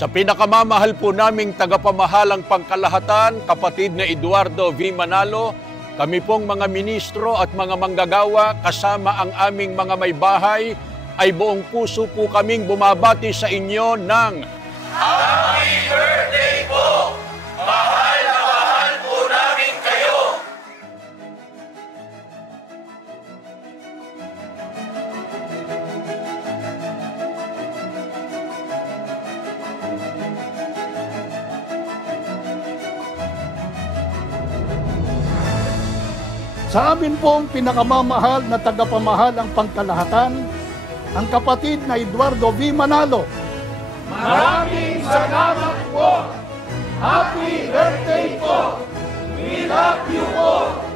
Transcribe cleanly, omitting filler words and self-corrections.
Sa pinakamamahal po naming tagapamahalang pangkalahatan, kapatid na Eduardo V. Manalo, kami pong mga ministro at mga manggagawa kasama ang aming mga may bahay ay buong puso po kaming bumabati sa inyo ng Happy birthday po! Mahal na mahal po namin kayo! Sa amin pong pinakamamahal na tagapamahalang pangkalahatan, ang kapatid na Eduardo V. Manalo. Maraming salamat po! Happy birthday po! We love you po!